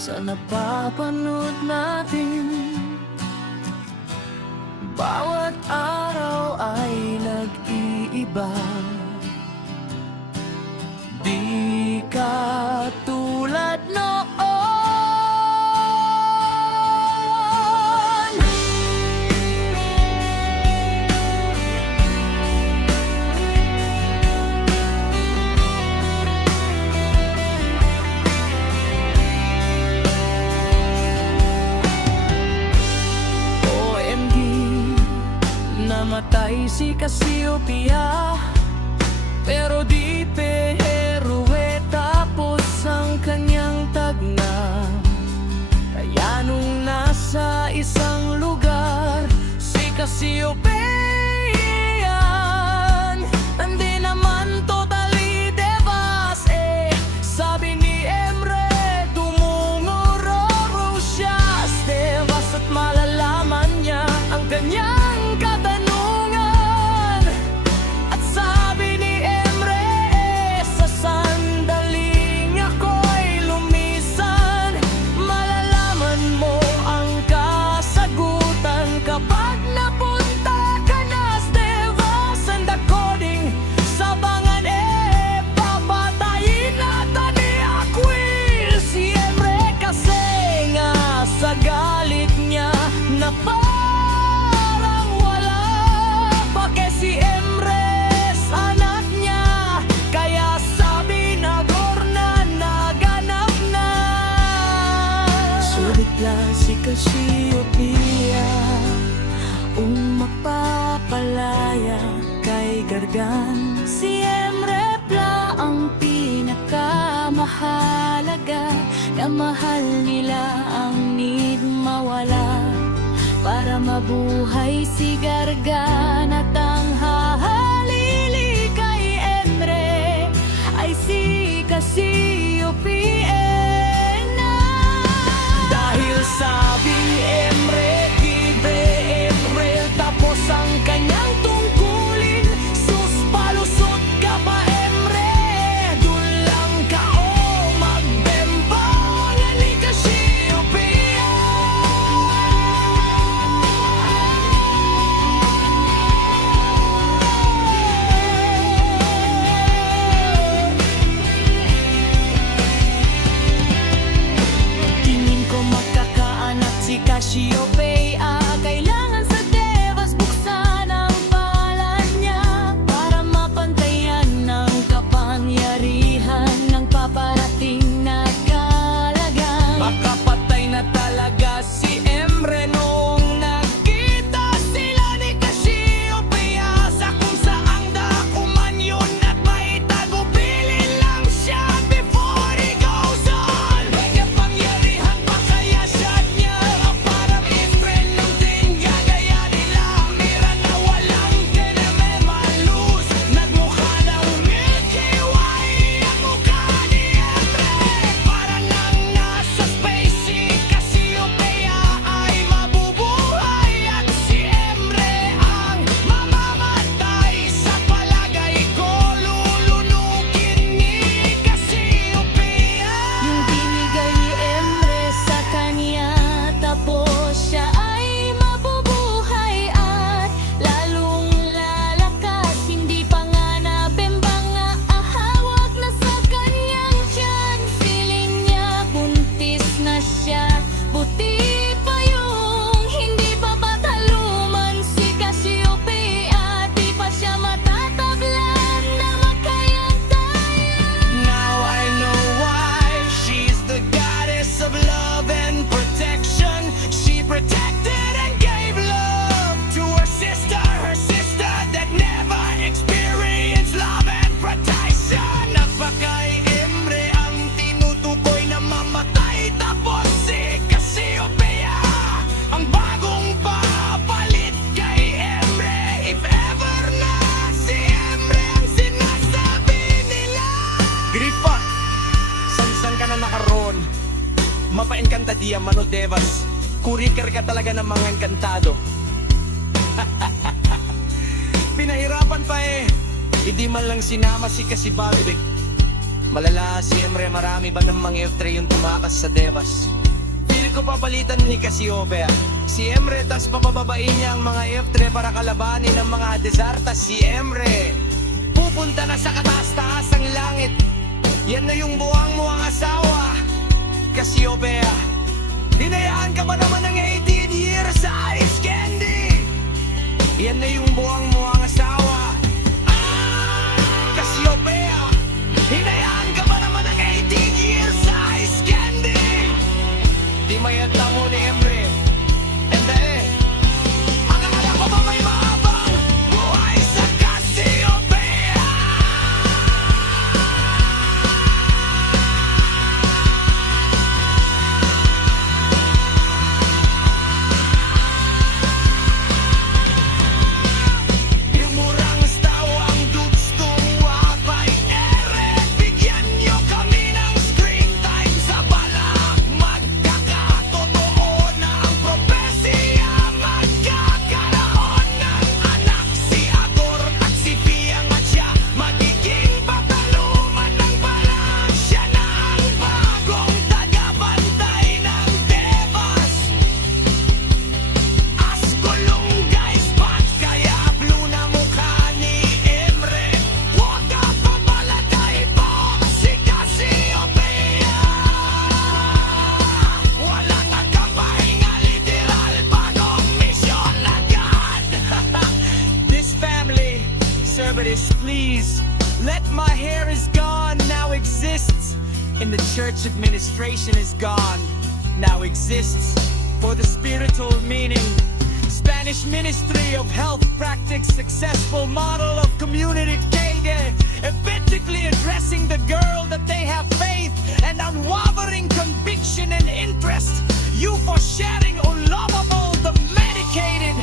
sa napapanood natin. Bawat araw ay nag-iiba, di katulad noon. OMG, namatay si Cassiopeia, pero di Heroe tapos ang kanyang tagna. Kaya nung nasa isang lugar si Cassiopeia, hindi naman totally devas sabi ni Emre, dumunguro siya devas at malalaman niya ang kanyang katanungan. At sabi ni Emre, sa sandaling ako'y lumisan, malalaman mo ang kasagutan kapag napunta ka na sa devas. And according sa bangan papatayin natin ni Aquil si Emre kasi nga sa galit niya na parang wala pake si Emre sa anak niya. Kaya sabi na Gorna naganap na. Sulit lang si Cassiopeia magpapalaya kay Gargan. Si Emre Pla ang pinakamahalaga, na mahal nila ang need mawala para mabuhay si Gargan. At ang hahalili kay Emre ay si Cassiopeia na. Dahil sabi Emre, libre Emre, tapos ang kanyang tungkulin. Sus, palusot ka pa Emre, dun lang ka magbembangan ni Cassiopeia. Tingin ko magkakaanak si Cassiopeia. Kailangan sa devas buksan ang palad niya para mapantayan ng kapangyarihan ng paparating na kalagan. Makapatay na talaga si Emre noong nagkita sila ni Cassiopeia sa kung saang dakuman yun at may tagubilin lang siya before he goes on. May kapangyarihan pa kaya siya niya para Emre nung din gagaya nila. Mira na walang tinemen malus, nagmukha ng Milky Way ang mukha ni Emre. Para nang nasa space si Cassiopeia ay mabubuhay at si Emre ang mamamatay. Sa palagay ko lulunugin ni Cassiopeia yung binigay ni Emre sa kanya, tapos siya ay mabubuhay at lalong lalakas. Hindi pa nga nabembang nga ahawak na sa kanyang tiyan. Feeling niya buntis na siya, buti pa yung hindi pa pataluman si Cassiopeia. Di pa siya matatablan na makayagtayan. Now I know why she's the goddess of love and protection. She protected and gave love to her sister that never experienced love and protection. Nagpakay Emre ang tinutukoy na mamatay, tapos si Cassiopeia ang bagong papalit kay Emre. If ever na si Emre ang sinasabi nila. Gripa, san ka na nakaroon? Mapa-encanta dia Mano Devas. Kuriker ka talaga ng mga enkantado. Pinahirapan pa hindi man lang sinama si Casibaldic. Malala, siyempre marami ba ng mga F3 yung tumakas sa Devas? Feel ko papalitan ni Cassiopeia si Emre, tas papababain niya ang mga F3 para kalabanin ang mga Desartas. Si Emre pupunta na sa kataas-taas ang langit. Yan na yung buwang mo ang asawa, Cassiopeia. Hinayaan ka ba naman ng 18 years sa Ice Candy? Yan na yung buwang mo ang asawa, Cassiopeia. Hinayaan ka ba naman ng 18 years sa Ice Candy? Di mayat lang mo ni Emre. Ende, akala ko ba may mahabang buhay sa Cassiopeia? Yung murang stawang dugstuwa kay Ere, bigyan nyo kami ng screen time sa balak. Magkakatotoo na ang propesya, magkakaroon ng anak si Agor at si Piang at siya magiging bataluman ng balak. Siya na ang bagong tagabantay ng Devas. Askulong guys, ba't kaya blue na mukha ni Emre? Huwag ka pabalagay po si Cassiopeia. Wala nagkapahinga, literal bagong misyon agad. This family, service, please. Let my hair is gone, now exists. In the church administration is gone, now exists. For the spiritual meaning, Spanish Ministry of Health practice successful model of community care, effectively addressing the girl that they have faith and unwavering conviction and interest. You for sharing unlovable, the medicated,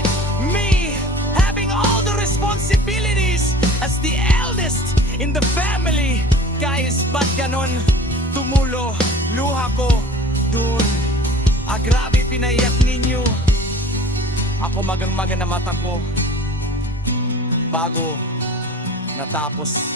me having all the responsibilities as the eldest in the family. Guys, ba't ganon? Tumulo, luha ko dun. Grabe pinayak ninyo. Ako magang-maga na mata ko bago natapos